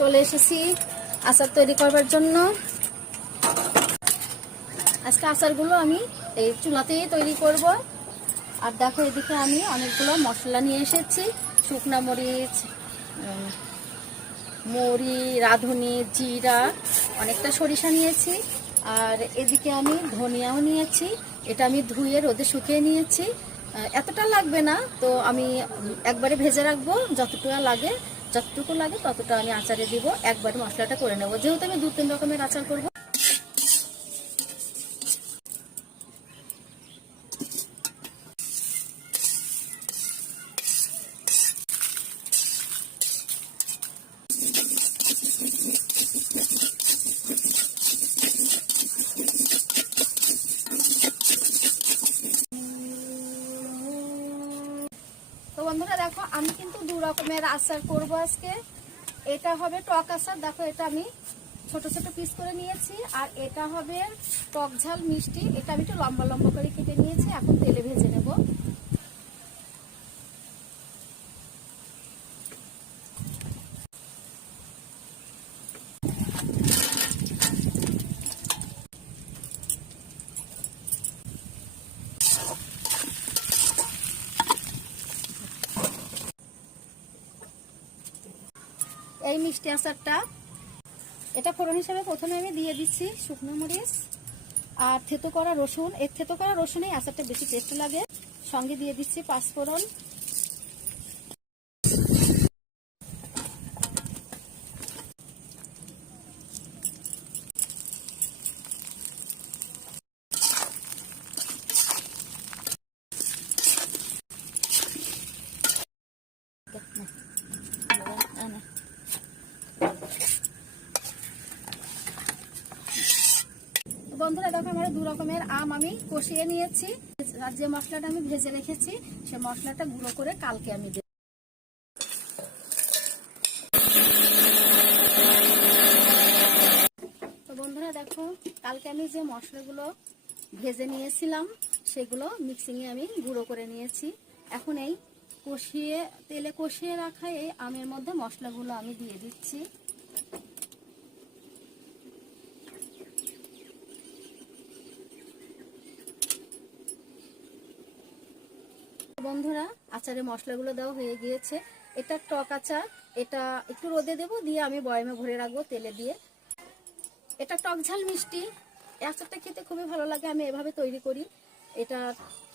চলে এসেছি আচার তৈরি করবার জন্য। আজকে আচারগুলো আমি এই চুলাতেই তৈরি করব। আর দেখো এদিকে আমি অনেকগুলো মশলা নিয়ে এসেছি, শুকনা মরিচ, মৌরি, রাঁধুনি, জিরা, অনেকটা সরিষা নিয়েছি। আর এদিকে আমি ধনিয়াও নিয়েছি, এটা আমি ধুয়ে রোদে শুকিয়ে নিয়েছি। এতটা লাগবে না, তো আমি একবারে ভেজে রাখবো, যতটুকু লাগে ততটা আমি আচারে দিব। একবারে মশলাটা করে নেবো, যেহেতু আমি 2-3 রকমের আচার করবো। তো বন্ধুরা দেখো, আমি কিন্তু 2 রকমের আচার করব আজকে। এটা হবে টক আচার, দেখো এটা আমি ছোট ছোট পিস করে নিয়েছি। আর এটা হবে টক ঝাল মিষ্টি, এটা আমি একটু লম্বা লম্বা করে কেটে নিয়েছি। এখন তেলে ভেজে নেব। এই মিষ্টি আচারটা, এটা ফোড়ন হিসাবে প্রথমে আমি দিয়ে দিচ্ছি শুকনো মরিচ আর থেতো করা রসুন। এই থেতো করা রসুনেই আচারটা বেশি টেস্ট লাগে। সঙ্গে দিয়ে দিচ্ছি পাঁচফোড়ন। বন্ধুরা দেখো, আমার 2 রকমের আম আমি কষিয়ে নিয়েছি। আর যে মশলাটা আমি ভেজে রেখেছি, সে মশলাটা গুঁড়ো করে কালকে আমি দেব। তো বন্ধুরা দেখো, কালকে আমি যে মশলাগুলো ভেজে নিয়েছিলাম সেগুলো মিক্সিংয়ে আমি গুঁড়ো করে নিয়েছি। এখন এই তেলে কষিয়ে রাখা এই আমের মধ্যে মশলাগুলো আমি দিয়ে দিচ্ছি। বন্ধুরা, আচারে মশলাগুলো দেওয়া হয়ে গিয়েছে। এটা টক আচার, এটা একটু রোদে দেব, দিয়ে আমি বয়ামে ভরে রাখবো তেলে দিয়ে। এটা টক ঝাল মিষ্টি, এই আচারটা খেতে খুবই ভালো লাগে, আমি এভাবে তৈরি করি। এটা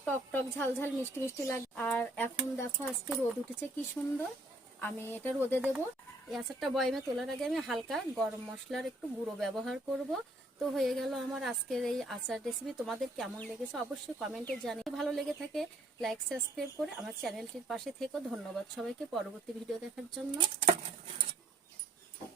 টক টক ঝাল ঝাল মিষ্টি মিষ্টি লাগে। আর এখন দেখো আজকে রোদ উঠেছে কি সুন্দর, আমি এটা রোদে দেব। এই আচারটা বয়ামে তোলার আগে আমি হালকা গরম মশলার একটু গুঁড়ো ব্যবহার করব। তো হয়ে গেল আমার আজকের এই আচার রেসিপি। তোমাদের কেমন লেগেছে অবশ্যই কমেন্টে জানিয়ে। ভালো লেগে থাকে লাইক সাবস্ক্রাইব করে আমার চ্যানেলটির পাশে থেকো। ধন্যবাদ সবাইকে পরবর্তী ভিডিও দেখার জন্য।